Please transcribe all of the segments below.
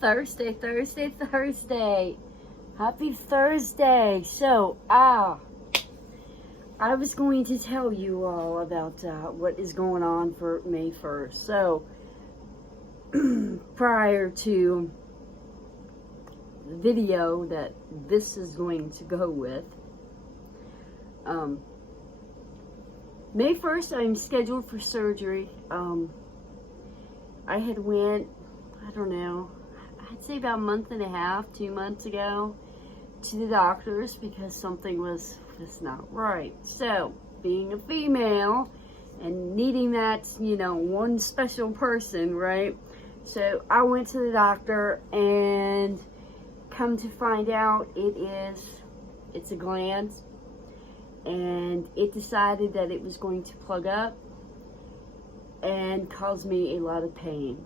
Thursday. Happy Thursday. So, I was going to tell you all about what is going on for May 1st. So, prior to the video that this is going to go with, May 1st, I'm scheduled for surgery. I had went, I don't know, I'd say about a month and a half, 2 months ago, to the doctors because something was just not right. So, being a female and needing that, one special person, right? So, I went to the doctor and come to find out it's a gland, and it decided that it was going to plug up and cause me a lot of pain.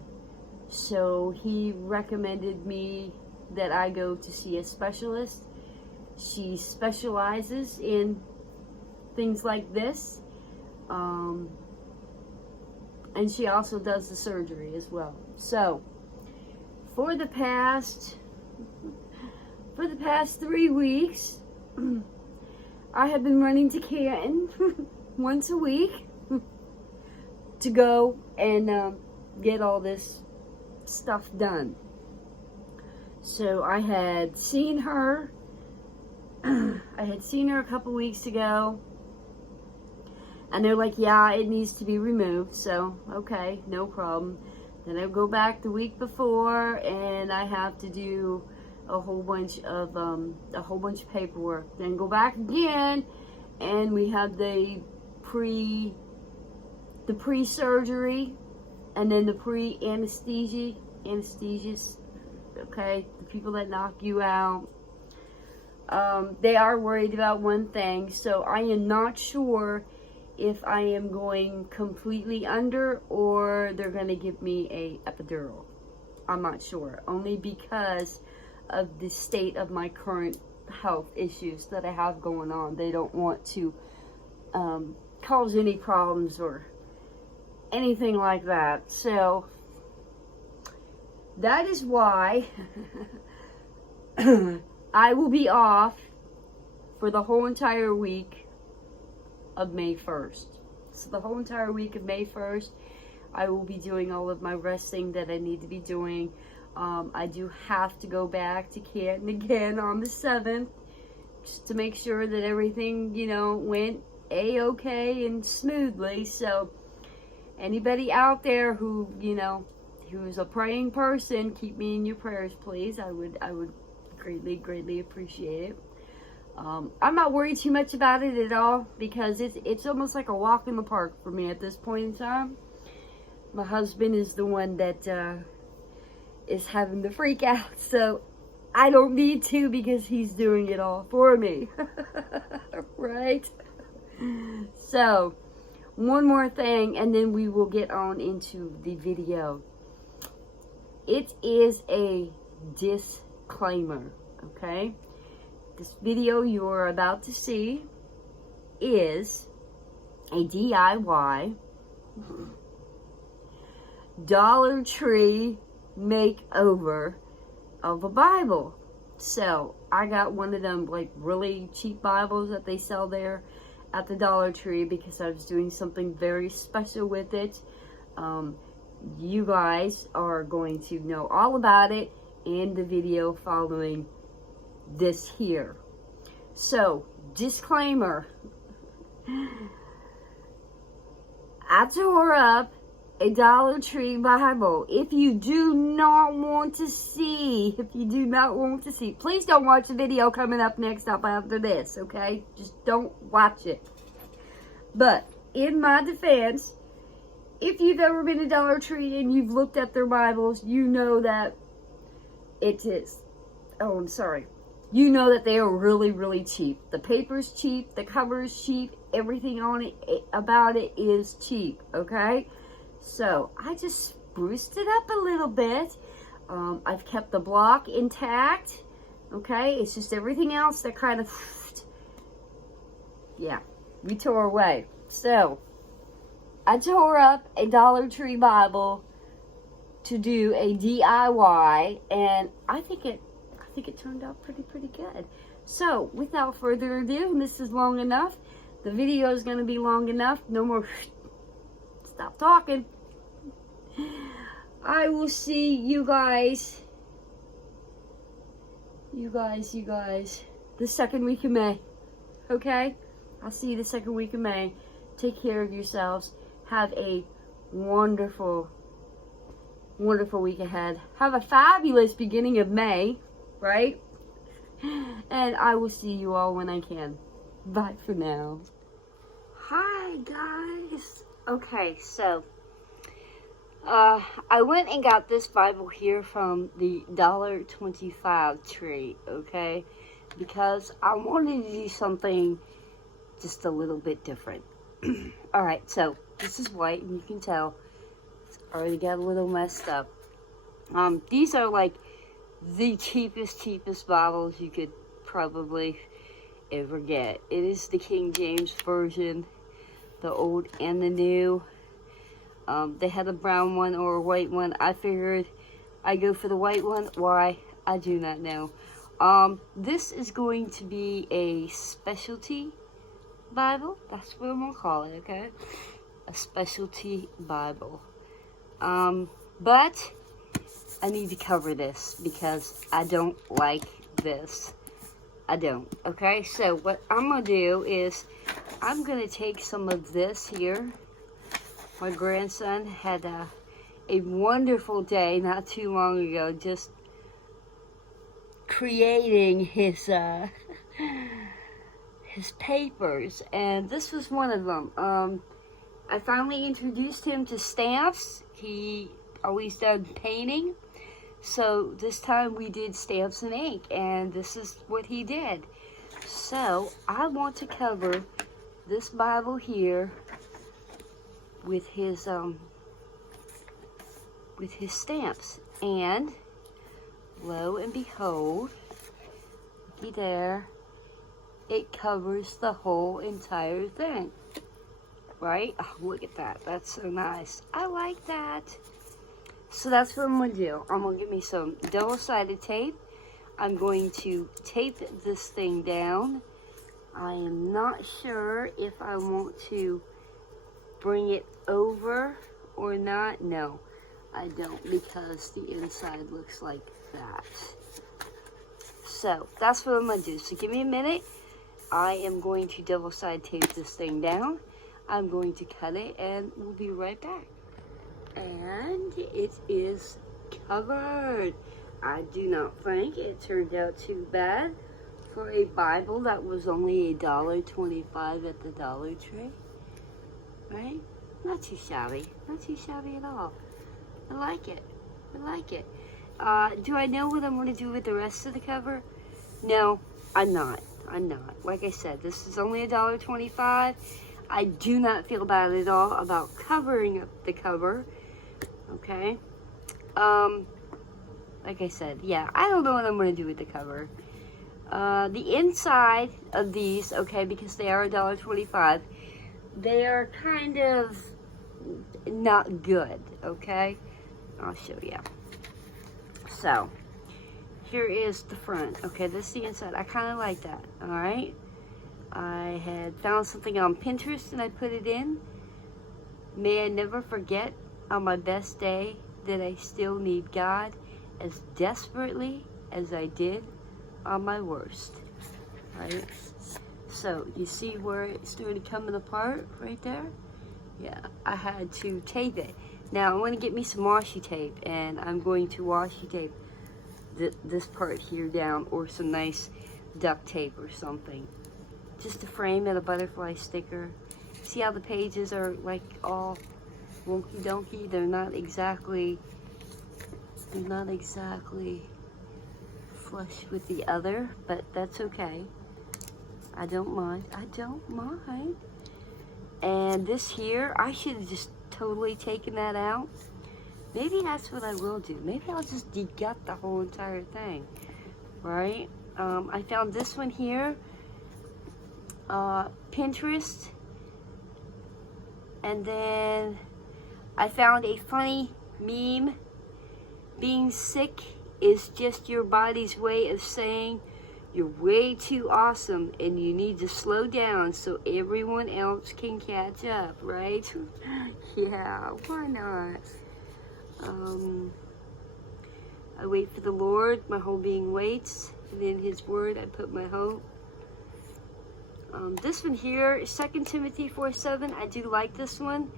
So he recommended me that I go to see a specialist. She specializes in things like this, and she also does the surgery as well. So for the past 3 weeks, I have been running to Canton once a week to go and get all this stuff done. So I had seen her a couple weeks ago, and they're like, yeah, it needs to be removed. So okay, no problem. Then I go back the week before, and I have to do a whole bunch of paperwork. Then go back again, and we have the pre-surgery, and then the anesthesias, okay, the people that knock you out. They are worried about one thing, so I am not sure if I am going completely under or they're going to give me a epidural. I'm not sure, only because of the state of my current health issues that I have going on. They don't want to cause any problems or anything like that. So that is why I will be off for the whole entire week of May 1st. So the whole entire week of May 1st, I will be doing all of my resting that I need to be doing. I do have to go back to Canton again on the 7th, just to make sure that everything, went a-okay and smoothly. So anybody out there who, who's a praying person, keep me in your prayers, please. I would greatly appreciate it. I'm not worried too much about it at all, because it's almost like a walk in the park for me at this point in time. My husband is the one that is having the freak out, so I don't need to, because he's doing it all for me. Right? So, one more thing, and then we will get on into the video. It is a disclaimer, okay? This video you are about to see is a DIY Dollar Tree makeover of a Bible. So I got one of them like really cheap Bibles that they sell there at the Dollar Tree, because I was doing something very special with it. You guys are going to know all about it in the video following this here. So, disclaimer, I tore up a Dollar Tree Bible. If you do not want to see, please don't watch the video coming up next up after this, okay? Just don't watch it. But, in my defense, if you've ever been to Dollar Tree and you've looked at their Bibles, you know that it is, you know that they are really cheap. The paper's cheap, the cover's cheap, everything on it, about it is cheap, okay? So, I just spruced it up a little bit. I've kept the block intact, okay? It's just everything else that kind of, yeah, we tore away. So, I tore up a Dollar Tree Bible to do a DIY, and I think it turned out pretty good. So without further ado, and this is long enough, the video is going to be long enough. No more stop talking. I will see you guys the second week of May. Okay? I'll see you the second week of May. Take care of yourselves. Have a wonderful week ahead. Have a fabulous beginning of May, right? And I will see you all when I can. Bye for now. Hi, guys. Okay, so I went and got this Bible here from the $1.25 tree, okay? Because I wanted to do something just a little bit different. Alright, so this is white, and you can tell it's already got a little messed up. These are like the cheapest Bibles you could probably ever get. It is the King James Version, the old and the new. They had a brown one or a white one. I figured I'd go for the white one. Why? I do not know. This is going to be a specialty Bible. That's what I'm gonna call it, okay? A specialty Bible. But I need to cover this because I don't like this. I don't, okay? So what I'm gonna do is I'm gonna take some of this here. My grandson had a wonderful day not too long ago, just creating his papers, and this was one of them. I finally introduced him to stamps. He always done painting, so this time we did stamps and ink, and this is what he did. So I want to cover this Bible here with his stamps, and lo and behold, looky there, it covers the whole entire thing, right? Oh, look at that. That's so nice. I like that. So that's what I'm going to do. I'm going to get me some double-sided tape. I'm going to tape this thing down. I am not sure if I want to bring it over or not. No, I don't, because the inside looks like that. So that's what I'm going to do. So give me a minute. I am going to double-side tape this thing down. I'm going to cut it, and we'll be right back. And it is covered. I do not think it turned out too bad for a Bible that was only $1.25 at the Dollar Tree. Right? Not too shabby. Not too shabby at all. I like it. I like it. Do I know what I'm going to do with the rest of the cover? No, I'm not. I'm not. Like I said, this is only $1.25. I do not feel bad at all about covering up the cover. Okay? Like I said, yeah, I don't know what I'm going to do with the cover. The inside of these, okay, because they are $1.25, they are kind of not good, okay? I'll show you. So, here is the front. Okay, this is the inside. I kind of like that, alright? I had found something on Pinterest and I put it in. May I never forget on my best day that I still need God as desperately as I did on my worst. Right? So, you see where it started coming apart right there? Yeah, I had to tape it. Now, I'm going to get me some washi tape, and I'm going to washi tape this part here down, or some nice duct tape or something. Just to frame it, a butterfly sticker. See how the pages are like all wonky donkey? They're not exactly flush with the other, but that's okay. I don't mind. I don't mind. And this here, I should have just totally taken that out. Maybe that's what I will do. Maybe I'll just degut the whole entire thing, right? I found this one here, Pinterest, and then I found a funny meme Being sick is just your body's way of saying you're way too awesome and you need to slow down so everyone else can catch up, right? Yeah, why not? I wait for the Lord, my whole being waits, and in His word I put my hope. This one here is 2 Timothy 4:7. I do like this one.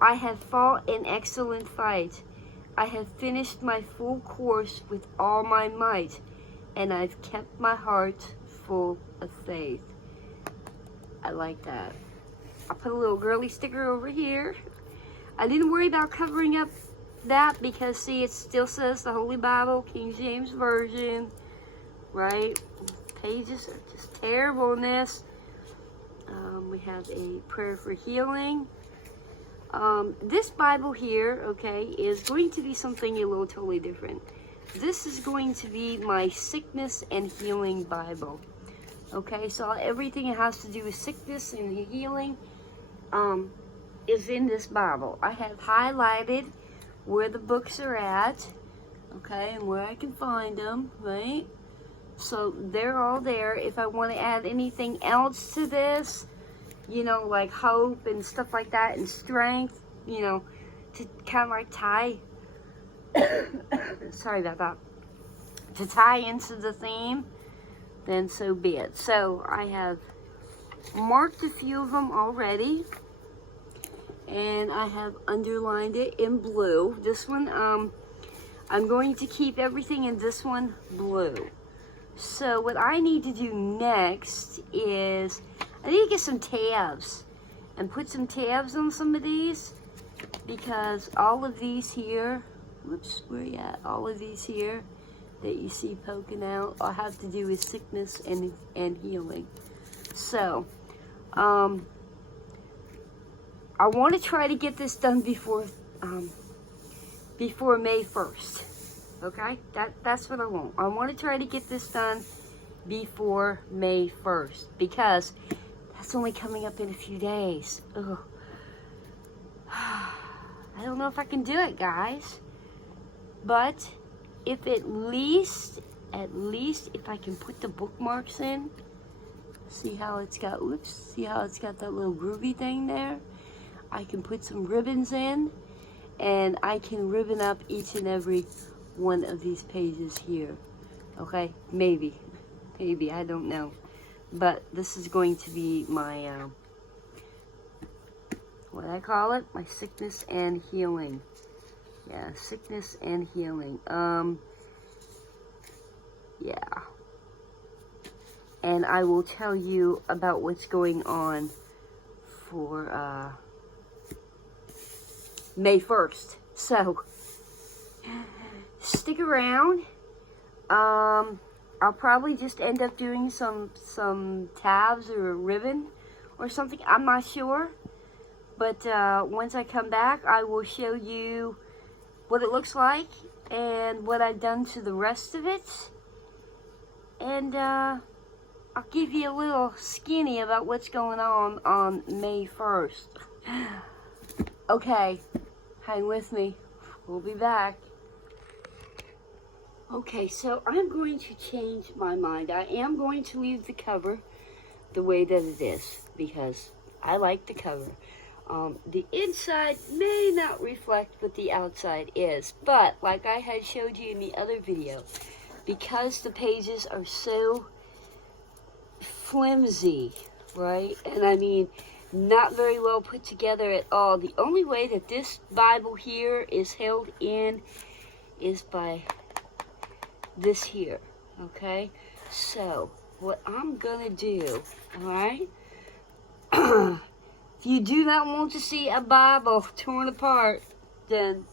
I have fought an excellent fight. I have finished my full course with all my might, and I've kept my heart full of faith. I like that. I'll put a little girly sticker over here. I didn't worry about covering up that because, see, it still says the Holy Bible, King James Version, right? Pages are just terrible in this. We have a prayer for healing. This Bible here, okay, is going to be something a little totally different. This is going to be my sickness and healing Bible. Okay, so everything that has to do with sickness and healing is in this Bible. I have highlighted where the books are at, okay, and where I can find them, right? So they're all there. If I want to add anything else to this, you know, like hope and stuff like that, and strength, you know, to kind of like tie, sorry about that, to tie into the theme, then so be it. So I have marked a few of them already, and I have underlined it in blue. This one, I'm going to keep everything in this one blue. So what I need to do next is I need to get some tabs and put some tabs on some of these, because all of these here, whoops, where are you at? All of these here that you see poking out all have to do with sickness and healing. So, I want to try to get this done before May 1st. Okay, that's what I want. I want to try to get this done before May 1st, because that's only coming up in a few days. Ugh. I don't know if I can do it, guys. But if at least if I can put the bookmarks in, see how it's got, oops, see how it's got that little groovy thing there? I can put some ribbons in, and I can ribbon up each and every one of these pages here. Okay, maybe, I don't know. But this is going to be my, what I call it? My sickness and healing. Yeah, sickness and healing. Yeah. And I will tell you about what's going on for, May 1st. So, stick around. I'll probably just end up doing some tabs or a ribbon or something. I'm not sure. But once I come back, I will show you what it looks like and what I've done to the rest of it. And I'll give you a little skinny about what's going on May 1st. Okay, hang with me. We'll be back. Okay, so I'm going to change my mind. I am going to leave the cover the way that it is, because I like the cover. The inside may not reflect what the outside is, but like I had showed you in the other video, because the pages are so flimsy, right? And I mean, not very well put together at all. The only way that this Bible here is held in is by this here, okay? So, what I'm gonna do, alright? If you do not want to see a Bible torn apart, then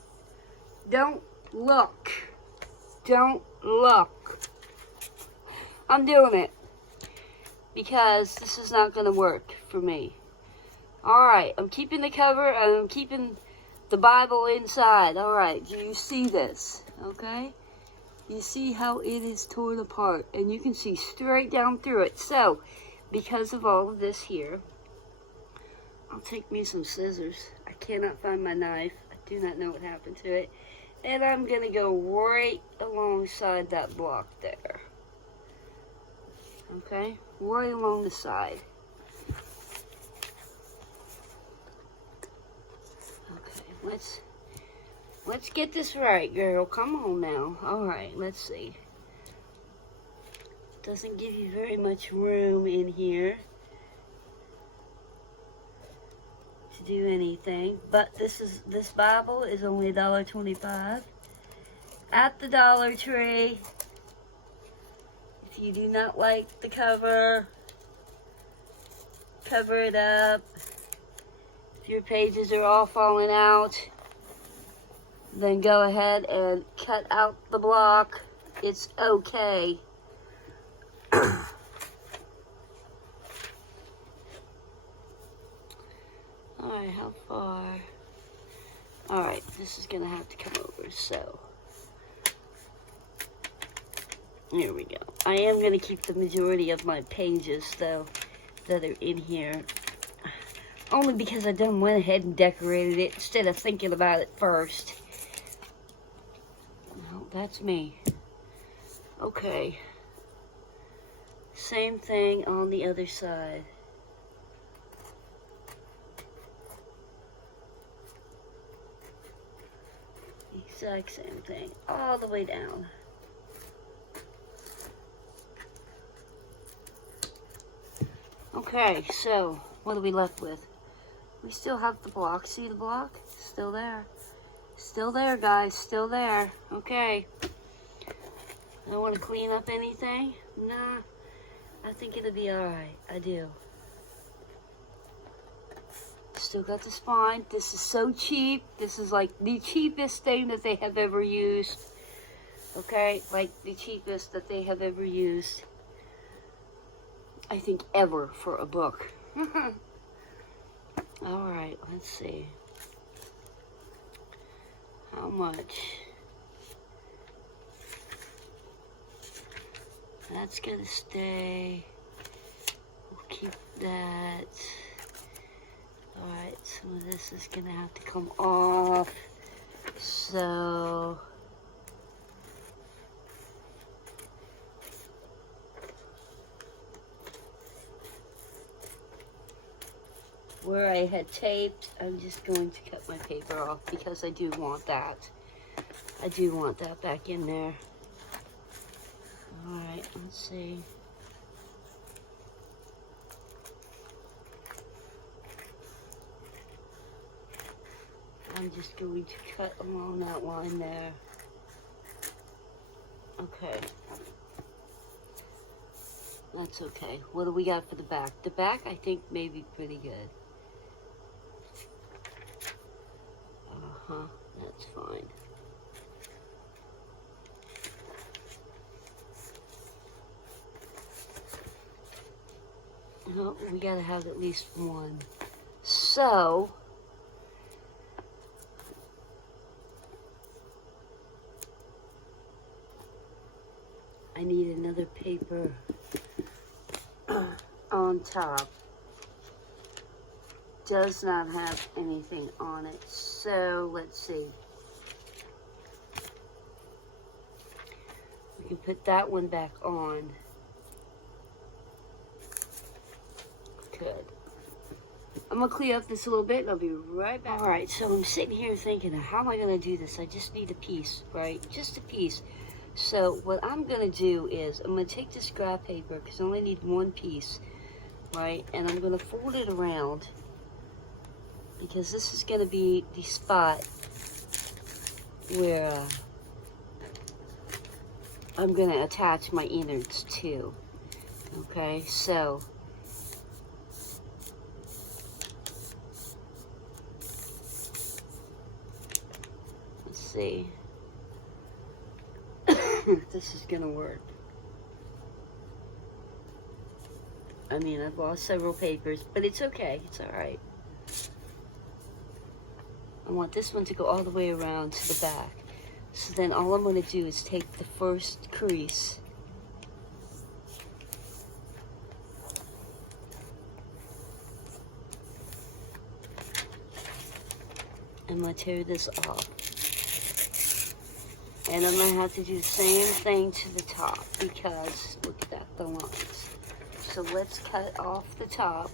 don't look. Don't look. I'm doing it, because this is not gonna work for me. Alright, I'm keeping the cover, and I'm keeping the Bible inside. Alright, do you see this? Okay? You see how it is torn apart, and you can see straight down through it. So, because of all of this here, I'll take me some scissors. I cannot find my knife. I do not know what happened to it. And I'm going to go right alongside that block there. Okay, right along the side. Okay, let's get this right, girl. Come on now. All right, let's see. Doesn't give you very much room in here to do anything, but this Bible is only $1.25 at the Dollar Tree. If you do not like the cover, cover it up. If your pages are all falling out, then go ahead and cut out the block. It's okay. Alright, how far? Alright, this is gonna have to come over, so. Here we go. I am gonna keep the majority of my pages, though, that are in here. Only because I done went ahead and decorated it instead of thinking about it first. Well, that's me. Okay. Same thing on the other side. Exact same thing, all the way down. Okay, so what are we left with? We still have the block. See the block? Still there. Still there, guys. Still there. Okay. I don't want to clean up anything. Nah. I think it'll be alright. I do. Still got the spine. This is so cheap. This is like the cheapest thing that they have ever used. Okay? Like the cheapest that they have ever used. I think ever for a book. Alright, let's see. How much? That's gonna stay. We'll keep that. Alright, some of this is gonna have to come off. So where I had taped, I'm just going to cut my paper off because I do want that. I do want that back in there. Alright, let's see. I'm just going to cut along that line there. Okay. That's okay. What do we got for the back? The back, I think, may be pretty good. That's fine. No, we gotta have at least one. So, I need another paper on top. Does not have anything on it. So, let's see. We can put that one back on. Good. I'm going to clear up this a little bit and I'll be right back. Alright, so I'm sitting here thinking, how am I going to do this? I just need a piece, right? Just a piece. So what I'm going to do is, I'm going to take this scrap paper, because I only need one piece, right? And I'm going to fold it around, because this is going to be the spot where I'm going to attach my innards to. Okay, so let's see if this is going to work. I mean, I've lost several papers, but it's okay. It's all right. I want this one to go all the way around to the back. So then all I'm going to do is take the first crease and I'm going to tear this off. And I'm going to have to do the same thing to the top because, look at that, the lines. So let's cut off the top.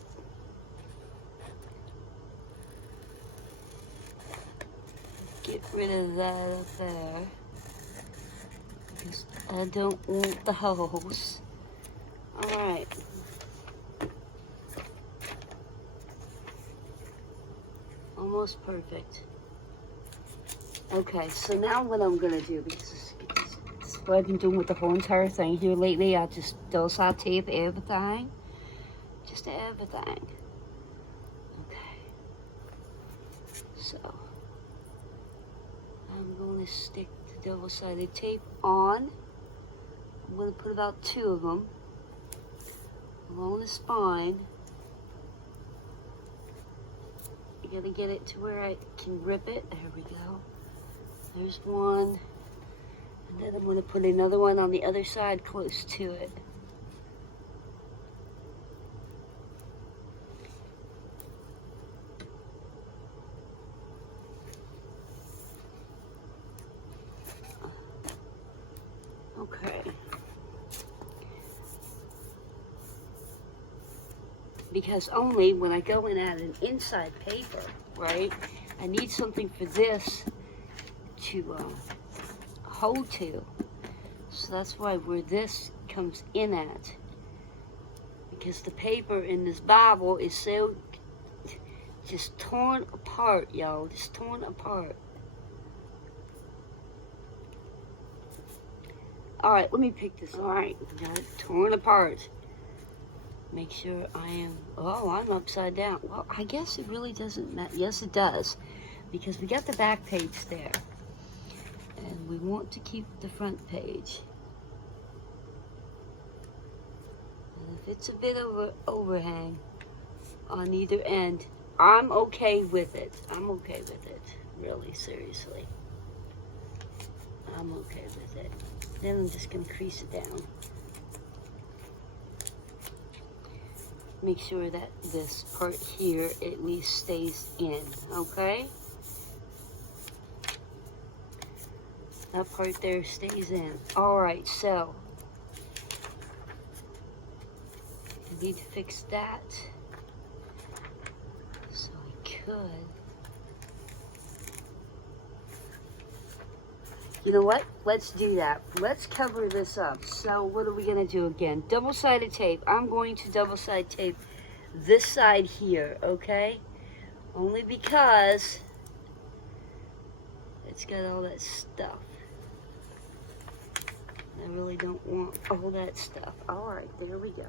Get rid of that up there. Because I don't want the holes. Alright. Almost perfect. Okay, so now what I'm going to do, because this is what I've been doing with the whole entire thing here lately, I just double side tape everything. Just everything. Okay. So, I'm going to stick the double-sided tape on. I'm going to put about 2 of them along the spine. I gotta get it to where I can rip it. There we go. There's one. And then I'm going to put another one on the other side close to it. Okay. Because only when I go in at an inside paper, right, I need something for this to hold to. So that's why where this comes in at. Because the paper in this Bible is so just torn apart, y'all. Just torn apart. Alright, let me pick this. Alright, got it torn apart. Make sure I am, oh, I'm upside down. Well, I guess it really doesn't matter. Yes, it does. Because we got the back page there. And we want to keep the front page. And if it's a bit overhang on either end, I'm okay with it. I'm okay with it. Really, seriously. I'm okay with it. Then I'm just going to crease it down. Make sure that this part here at least stays in, okay? That part there stays in. Alright, so I need to fix that. So I could. You know what? Let's do that. Let's cover this up. So what are we going to do again? Double-sided tape. I'm going to double-side tape this side here, okay? Only because it's got all that stuff. I really don't want all that stuff. Alright, there we go.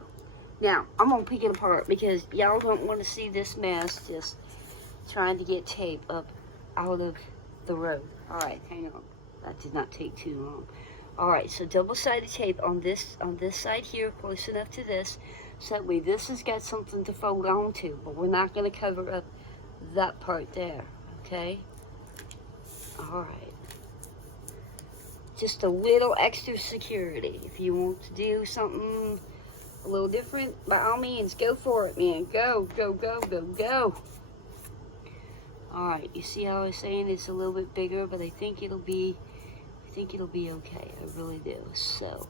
Now, I'm going to pick it apart because y'all don't want to see this mess just trying to get tape up out of the road. Alright, hang on. That did not take too long. Alright, so double-sided tape on this side here, close enough to this, so that way this has got something to fold onto, but we're not going to cover up that part there, okay? Alright. Just a little extra security. If you want to do something a little different, by all means, go for it, man. Go, go, go, go, go. Alright, you see how I was saying it's a little bit bigger, but I think it'll be okay. I really do. So,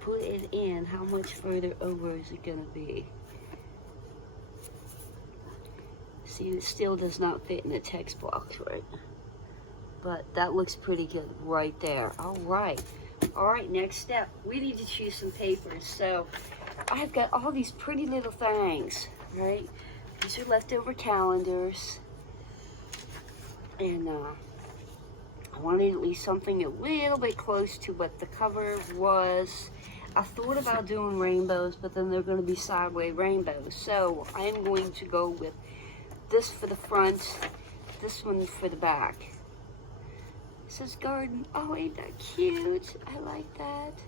put it in. How much further over is it going to be? See, it still does not fit in the text box, right? But that looks pretty good right there. Alright. Alright, next step. We need to choose some papers. So, I've got all these pretty little things, right? These are leftover calendars. And, I wanted at least something a little bit close to what the cover was. I thought about doing rainbows, but then they're going to be sideways rainbows. So I'm going to go with this for the front, this one for the back. It says garden. Oh, ain't that cute? I like that.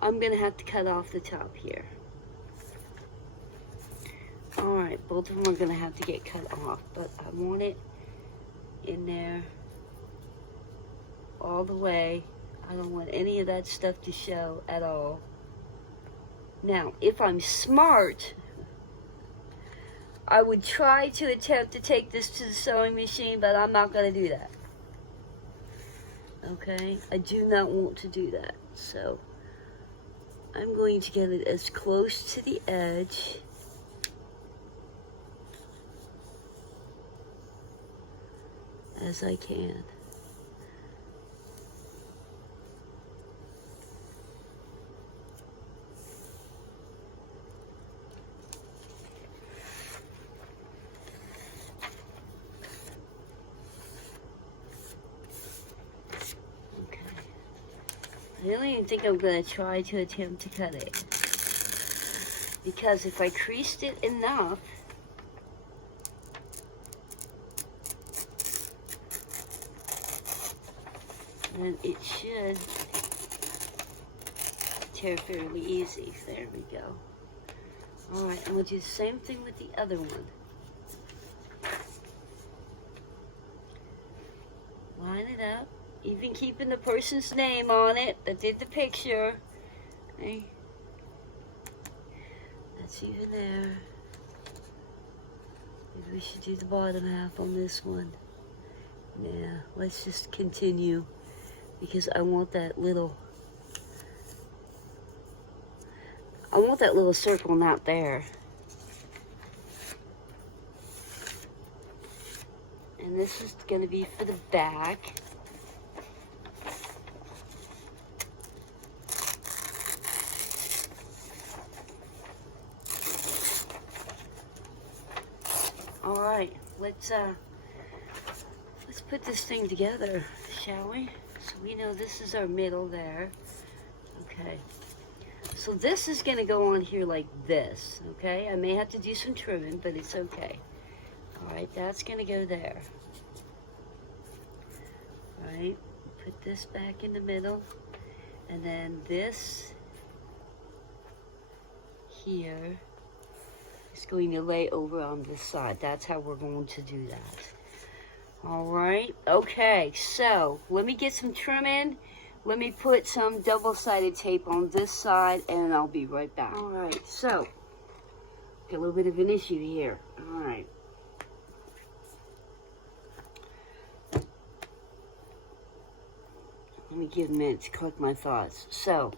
I'm going to have to cut off the top here. Alright, both of them are going to have to get cut off, but I want it in there all the way. I don't want any of that stuff to show at all. Now, if I'm smart, I would try to attempt to take this to the sewing machine, but I'm not going to do that. Okay? I do not want to do that. So, I'm going to get it as close to the edge as I can. I don't even think I'm going to try to attempt to cut it. Because if I creased it enough, then it should tear fairly easy. There we go. Alright, and we'll do the same thing with the other one. Line it up. Even keeping the person's name on it that did the picture. Okay. That's even there. Maybe we should do the bottom half on this one. Yeah, let's just continue. Because I want that little circle not there. And this is going to be for the back. All right, let's put this thing together, shall we? So we know this is our middle there. Okay. So this is going to go on here like this, okay? I may have to do some trimming, but it's okay. All right, that's going to go there. All right, put this back in the middle. And then this here is going to lay over on this side. That's how we're going to do that. All right, okay, so let me get some trim in. Let me put some double-sided tape on this side, and I'll be right back. All right, so, got a little bit of an issue here. All right. Let me give a minute to collect my thoughts. So,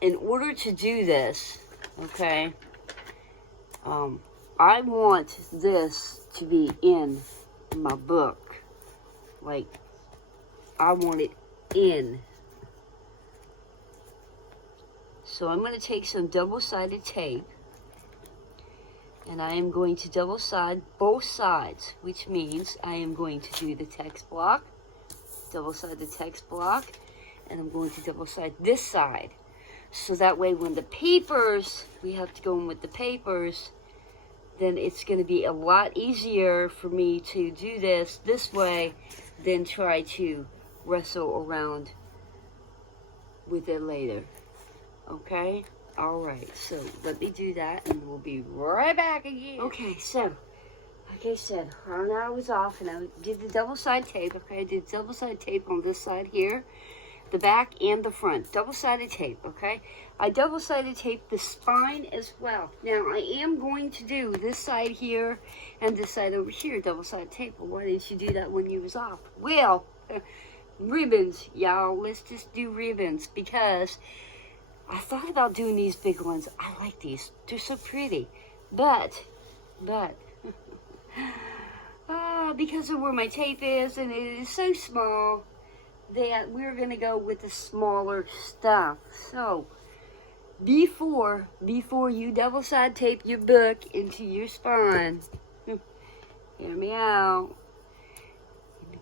in order to do this, okay, I want this to be in my book. Like, I want it in. So I'm going to take some double-sided tape, and I am going to double-side both sides, which means I am going to do the text block, double-side the text block, and I'm going to double-side this side. So that way when the papers, we have to go in with the papers, then it's going to be a lot easier for me to do this way than try to wrestle around with it later. Okay? Alright, so let me do that and we'll be right back again. Okay, so, like I said, now I was off and I did the double-side tape. Okay, I did double-side tape on this side here, the back and the front. Double-sided tape, okay? I double-sided tape the spine as well. Now, I am going to do this side here and this side over here, double-sided tape. Well, why didn't you do that when you was off? Well, ribbons, y'all. Let's just do ribbons because I thought about doing these big ones. I like these. They're so pretty. But, because of where my tape is and it is so small that we're going to go with the smaller stuff. So, before you double-side tape your book into your spine, hear me out.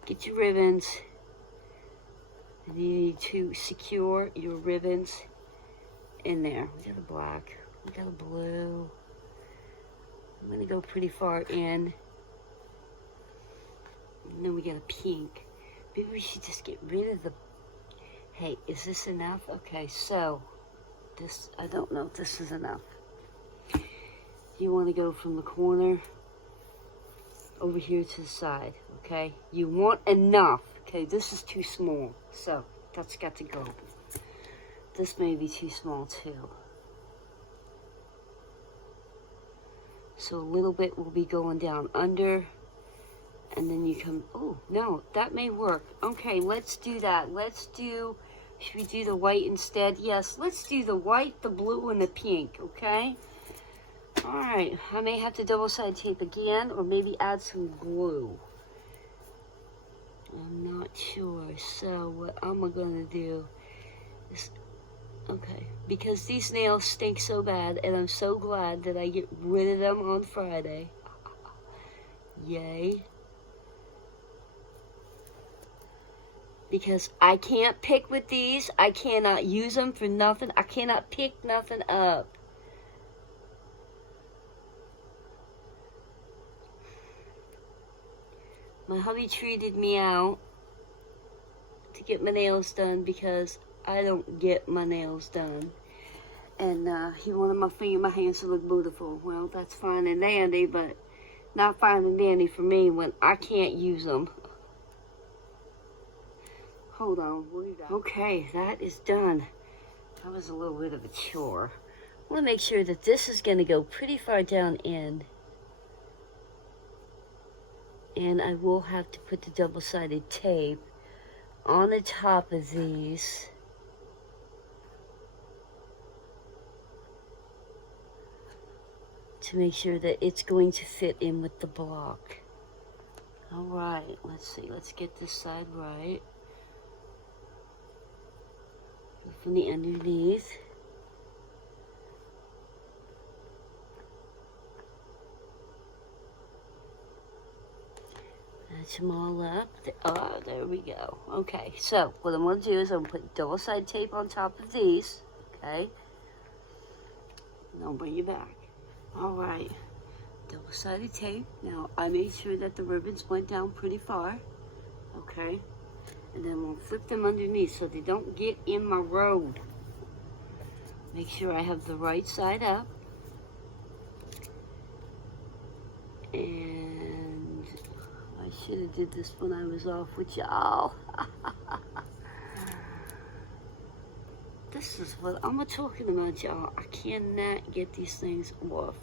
Get your ribbons. And you need to secure your ribbons in there. We got a black. We got a blue. I'm going to go pretty far in. And then we got a pink. Maybe we should just get rid of the... Hey, is this enough? Okay, so... This, I don't know if this is enough. You want to go from the corner over here to the side, okay? You want enough. Okay, this is too small, so that's got to go. This may be too small too. So a little bit will be going down under. And then you come, oh, no, that may work. Okay, let's do that. Should we do the white instead? Yes, let's do the white, the blue, and the pink, okay? All right, I may have to double-side tape again or maybe add some glue. I'm not sure. So what I'm gonna do is, okay, because these nails stink so bad and I'm so glad that I get rid of them on Friday. Yay. Because I can't pick with these. I cannot use them for nothing. I cannot pick nothing up. My hubby treated me out to get my nails done because I don't get my nails done. And he wanted my hands to look beautiful. Well, that's fine and dandy, but not fine and dandy for me when I can't use them. Hold on. Okay, that is done. That was a little bit of a chore. I want to make sure that this is going to go pretty far down in. And I will have to put the double-sided tape on the top of these. To make sure that it's going to fit in with the block. All right, let's see. Let's get this side right. From the underneath. Match them all up. Oh, there we go. Okay, so what I'm going to do is I'm going to put double-sided tape on top of these. Okay. And I'll bring you back. All right. Double-sided tape. Now, I made sure that the ribbons went down pretty far. Okay. And then we'll flip them underneath so they don't get in my road. Make sure I have the right side up. And I should have did this when I was off with y'all. This is what I'm talking about, y'all. I cannot get these things off.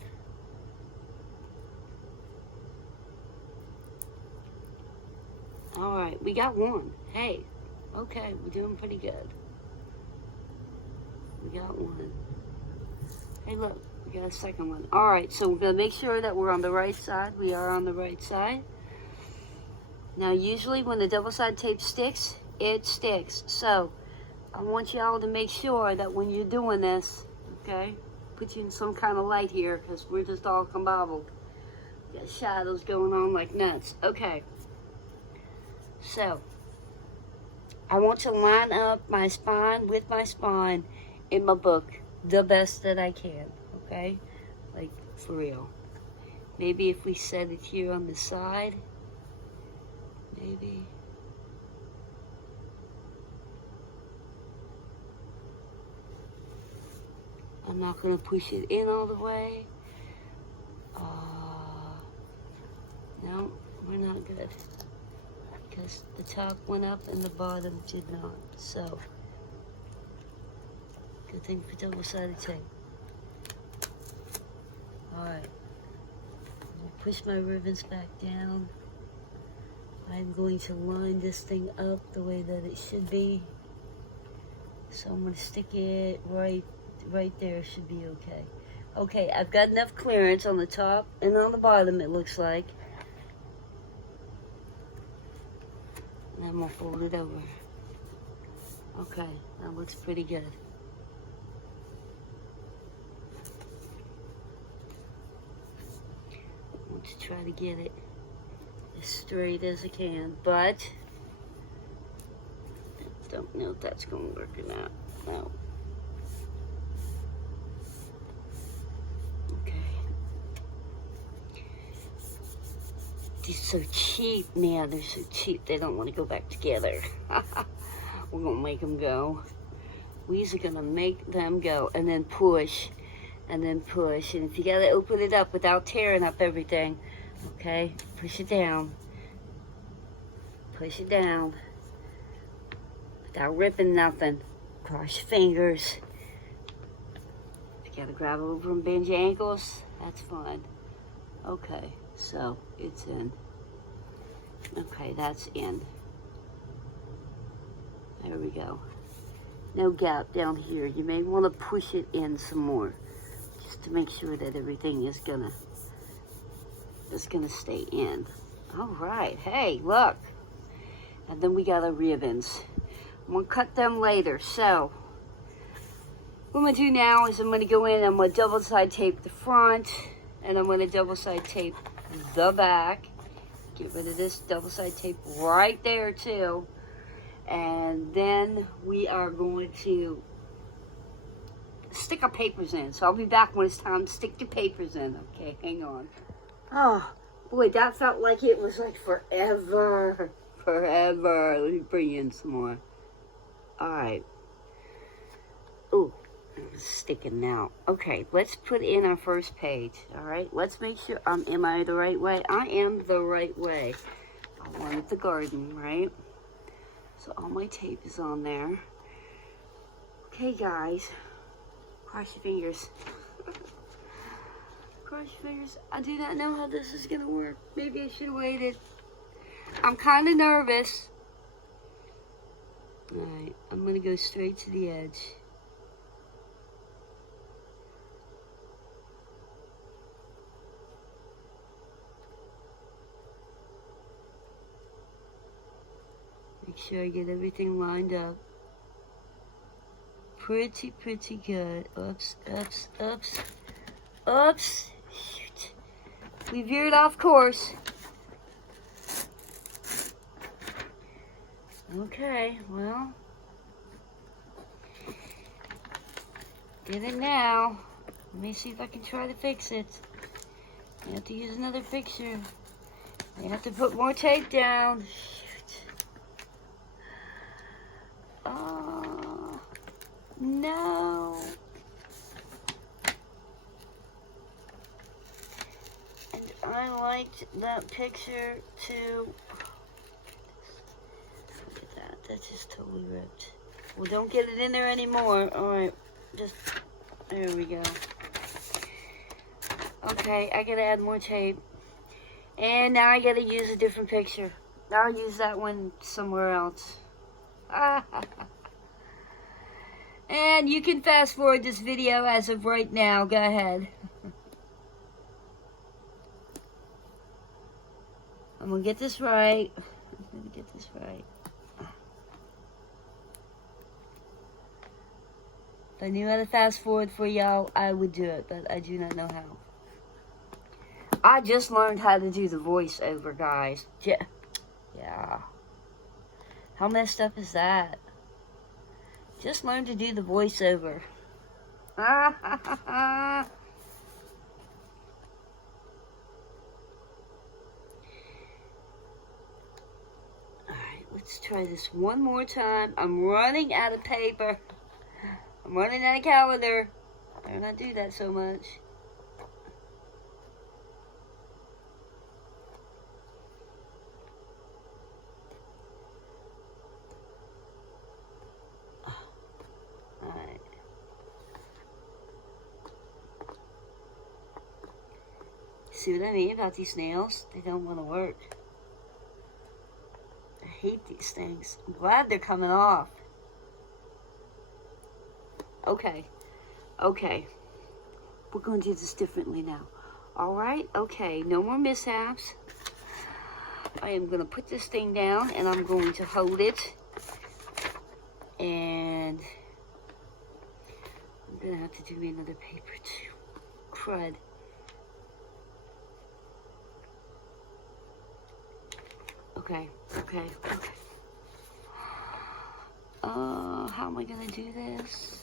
All right, we got one. Hey, okay, we're doing pretty good. We got one. Hey, look, we got a second one. All right, so we're going to make sure that we're on the right side. We are on the right side. Now, usually when the double-sided tape sticks, it sticks. So, I want y'all to make sure that when you're doing this, okay, put you in some kind of light here because we're just all combobbled. We got shadows going on like nuts. Okay. So, I want to line up my spine with my spine in my book the best that I can, okay? Like, for real. Maybe if we set it here on the side, maybe. I'm not going to push it in all the way. No, we're not good. Because the top went up and the bottom did not. So, good thing for double-sided tape. Alright. Push my ribbons back down. I'm going to line this thing up the way that it should be. So I'm going to stick it right there. Should be okay. Okay, I've got enough clearance on the top and on the bottom, it looks like. And I'm going to fold it over. Okay, that looks pretty good. I want to try to get it as straight as I can, but I don't know if that's going to work or not. No. Okay. These are so cheap, man. They're so cheap. They don't want to go back together. We're going to make them go. We're going to make them go and then push and then push. And if you got to open it up without tearing up everything, okay, push it down. Push it down. Without ripping nothing. Cross your fingers. If you got to grab over and bend your ankles, that's fine. Okay, so it's in. Okay, that's in. There we go. No gap down here. You may want to push it in some more, just to make sure that everything is gonna stay in. All right. Hey, look. And then we got our ribbons. I'm gonna cut them later. So what I'm gonna do now is I'm gonna go in. I'm gonna double side tape the front, and I'm gonna double side tape the back. Get rid of this double side tape right there too. And then we are going to stick our papers in. So I'll be back when it's time to stick the papers in. Okay, hang on. Oh, boy, that felt like it was like forever. Forever. Let me bring in some more. All right. Ooh, it's sticking now. Okay, let's put in our first page. All right, let's make sure, am I the right way? I am the right way. I wanted the garden, right? So all my tape is on there. Okay, guys. Cross your fingers. Cross your fingers. I do not know how this is going to work. Maybe I should have waited. I'm kind of nervous. Alright, I'm going to go straight to the edge. Make sure I get everything lined up. Pretty good. Oops, oops, oops. Oops. Shoot. We veered off course. Okay, well. Get it now. Let me see if I can try to fix it. I have to use another picture. I have to put more tape down. Shoot. Oh, no. And I liked that picture too. Look at that. That's just totally ripped. Well, don't get it in there anymore. Alright. Just, there we go. Okay, I gotta add more tape. And now I gotta use a different picture. I'll use that one somewhere else. And you can fast forward this video as of right now. Go ahead. I'm gonna get this right. I'm gonna get this right. If I knew how to fast forward for y'all, I would do it, but I do not know how. I just learned how to do the voiceover, guys. Yeah. How messed up is that? Just learned to do the voiceover. Alright, let's try this one more time. I'm running out of paper. I'm running out of calendar. I do not do that so much. Alright. See what I mean about these nails? They don't want to work. I hate these things. I'm glad they're coming off. Okay. Okay. We're going to do this differently now. Alright? Okay. No more mishaps. I am going to put this thing down and I'm going to hold it. And I'm going to have to do me another paper too. Crud. Okay. Okay. Okay. How am I going to do this?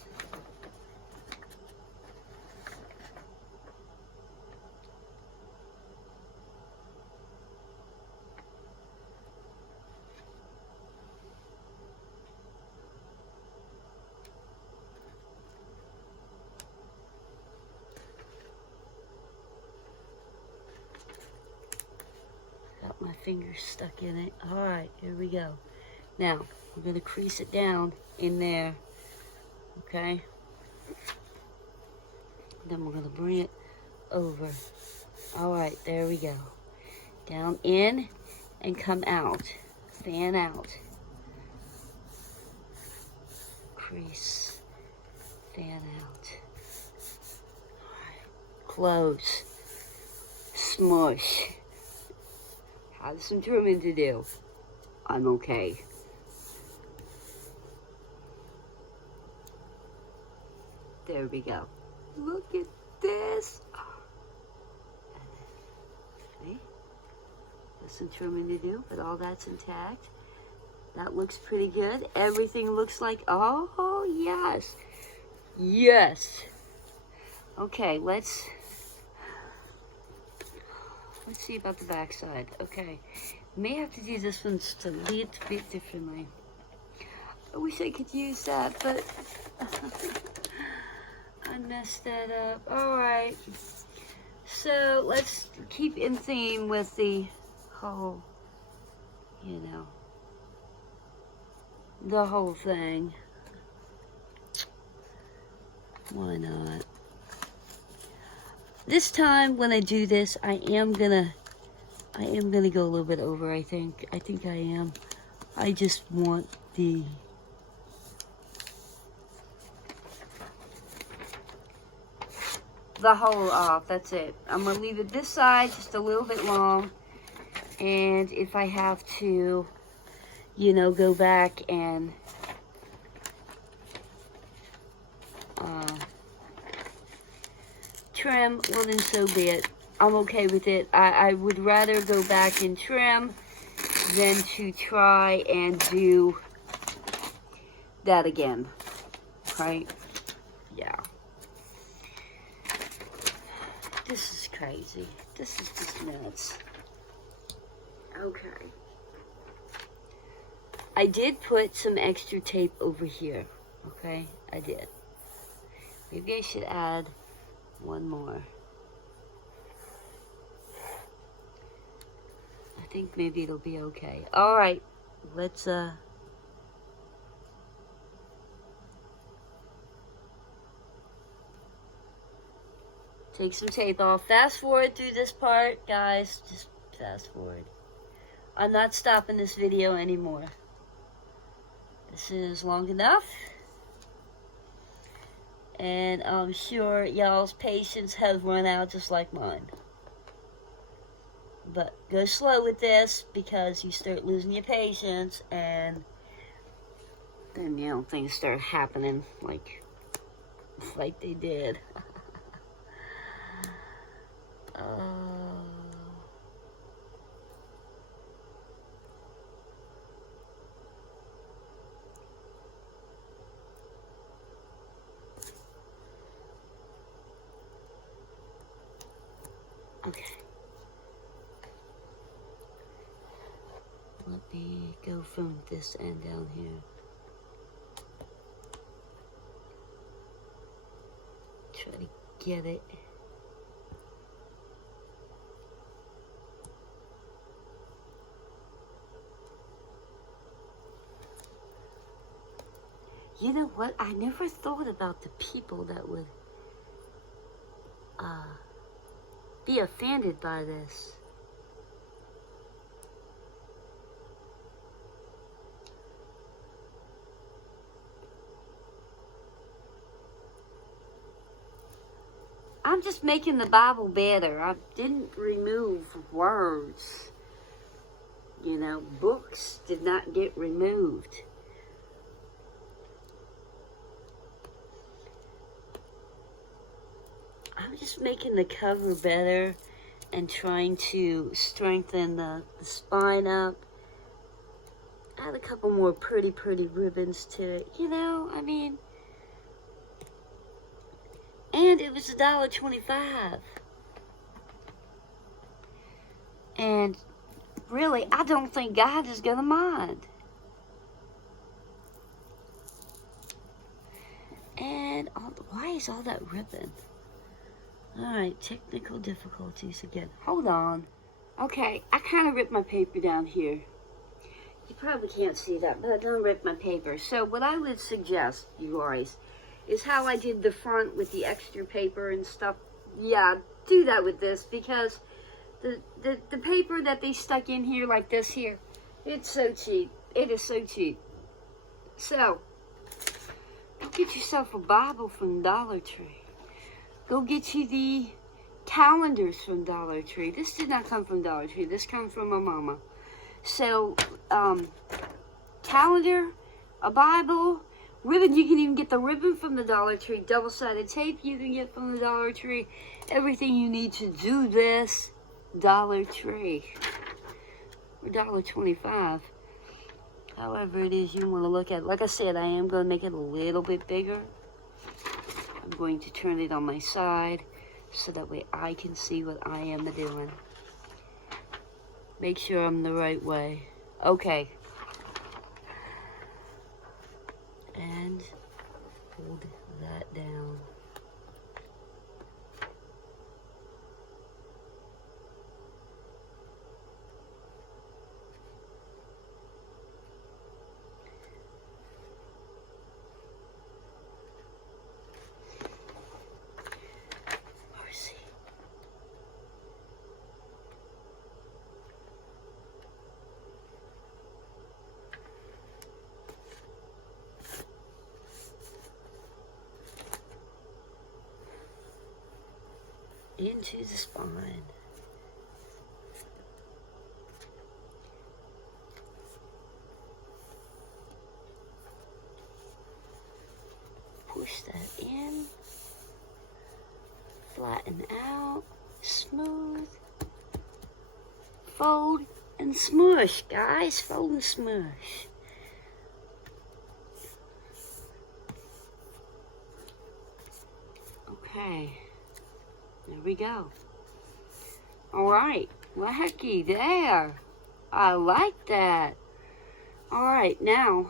Got my fingers stuck in it. Alright, here we go. Now, we're going to crease it down in there. Okay? Then we're going to bring it over. All right, there we go. Down in and come out. Fan out. Crease. Fan out. All right. Close. Smush. Have some trimming to do. I'm okay. There we go. Look at this. See? There's some trimming to do, but all that's intact. That looks pretty good. Everything looks like, oh, yes. Yes. Okay, let's see about the back side. Okay. May have to do this one just a little bit differently. I wish I could use that, but I messed that up. Alright. So, let's keep in theme with the whole, you know, the whole thing. Why not? This time when I do this, I am gonna go a little bit over, I think. I think I am. I just want the hole off. That's it. I'm gonna leave it this side just a little bit long, and if I have to, you know, go back and trim, well then so be it. I'm okay with it. I would rather go back and trim than to try and do that again, right? Yeah. This is crazy. This is just nuts. Okay. I did put some extra tape over here. Okay, I did. Maybe I should add one more. I think maybe it'll be okay. All right, let's take some tape off. Fast forward through this part, guys. Just fast forward. I'm not stopping this video anymore. This is long enough. And I'm sure y'all's patience has run out just like mine. But go slow with this, because you start losing your patience, and then, you know, things start happening like they did. Okay. Let me go from this end down here. Try to get it. You know what? I never thought about the people that would be offended by this. I'm just making the Bible better. I didn't remove words. You know, books did not get removed. I'm just making the cover better and trying to strengthen the spine up. Add a couple more pretty ribbons to it. You know, I mean, and it was $1.25. And really, I don't think God is gonna mind. And why is all that ribbon? Alright, technical difficulties again. Hold on. Okay, I kind of ripped my paper down here. You probably can't see that, but I done ripped my paper. So what I would suggest, you guys, is how I did the front with the extra paper and stuff. Yeah, do that with this because the paper that they stuck in here like this here, it's so cheap. It is so cheap. So, go get yourself a Bible from Dollar Tree. Go get you the calendars from Dollar Tree. This did not come from Dollar Tree. This comes from my mama. So, calendar, a Bible, ribbon. You can even get the ribbon from the Dollar Tree. Double-sided tape you can get from the Dollar Tree. Everything you need to do this, Dollar Tree. Or $1.25. However it is you want to look at. Like I said, I am going to make it a little bit bigger. I'm going to turn it on my side so that way I can see what I am doing. Make sure I'm the right way. Okay. And hold that down. Into the spine. Push that in. Flatten out. Smooth. Fold and smush, guys. Fold and smush. Okay. There we go. Alright. Well, hecky there. I like that. Alright, now,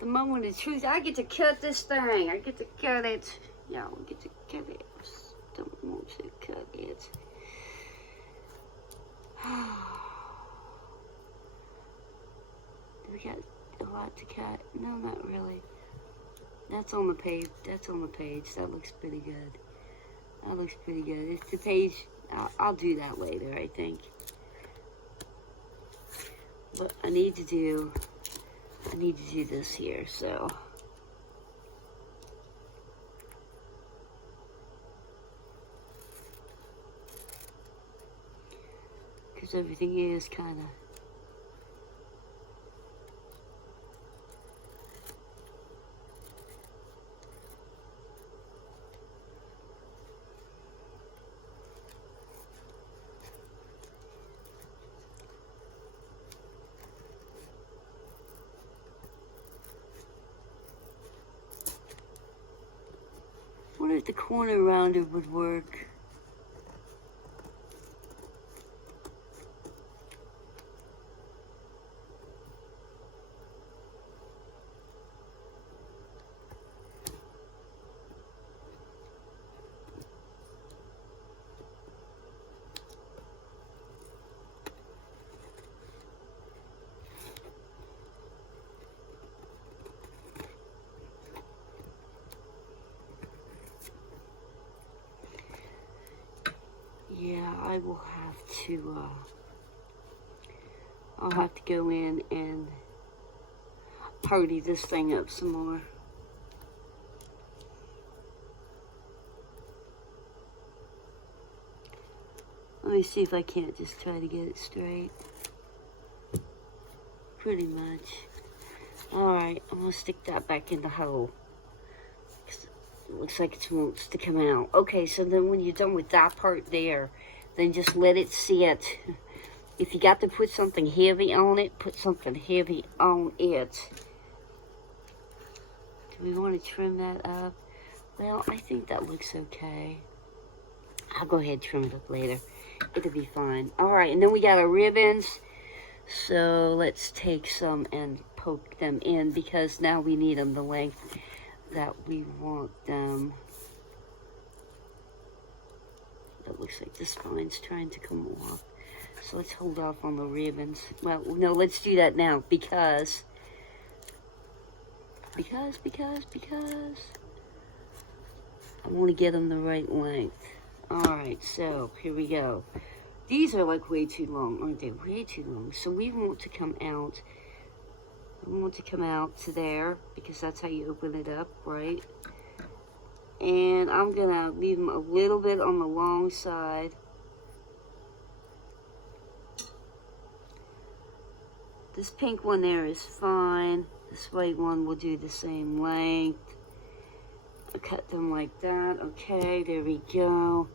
the moment of truth. I get to cut this thing. I get to cut it. Yeah, I get to cut it. Don't want to cut it. Do we got a lot to cut? No, not really. That's on the page. That's on the page. That looks pretty good. That looks pretty good. It's the page. I'll do that later, I think. But I need to do this here, so. Because everything is kind of. I wonder if the corner around it would work. Yeah, I will have to, I'll have to go in and party this thing up some more. Let me see if I can't just try to get it straight. Pretty much. Alright, I'm going to stick that back in the hole. It looks like it wants to come out. Okay, so then when you're done with that part there, then just let it sit. If you got to put something heavy on it, put something heavy on it. Do we want to trim that up? Well, I think that looks okay. I'll go ahead and trim it up later. It'll be fine. Alright, and then we got our ribbons. So let's take some and poke them in because now we need them the length that we want them. That looks like the spine's trying to come off. So let's hold off on the ribbons. Well, no, let's do that now because I want to get them the right length. Alright, so here we go. These are like way too long, aren't they? Way too long. So we want to come out. We want to come out to there because that's how you open it up, right? And I'm gonna leave them a little bit on the long side. This pink one there is fine. This white one will do the same length. I'll cut them like that. Okay, there we go.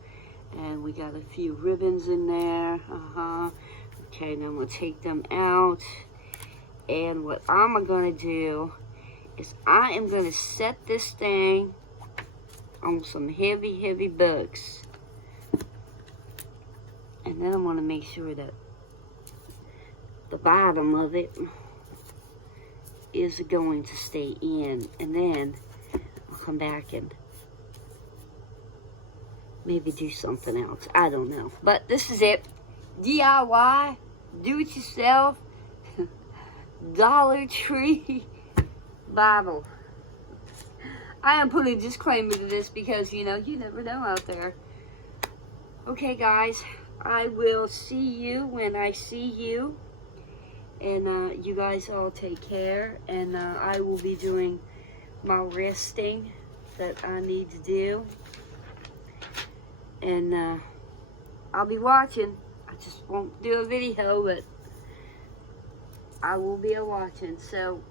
And we got a few ribbons in there. Okay, now we'll take them out. And what I'm gonna do is I am gonna set this thing on some heavy, heavy bugs. And then I want to make sure that the bottom of it is going to stay in. And then I'll come back and maybe do something else. I don't know. But this is it. DIY, do it yourself, Dollar Tree Bible. I am putting a disclaimer to this because, you know, you never know out there. Okay, guys, I will see you when I see you. And you guys all take care. And I will be doing my resting that I need to do. And I'll be watching. I just won't do a video, but I will be watching. So,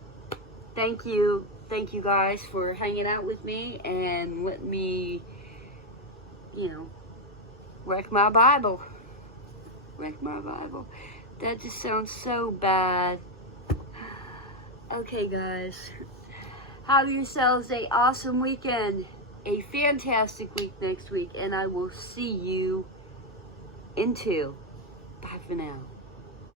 thank you. Thank you guys for hanging out with me and let me, you know, wreck my Bible. Wreck my Bible. That just sounds so bad. Okay, guys. Have yourselves an awesome weekend. A fantastic week next week. And I will see you in 2. Bye for now.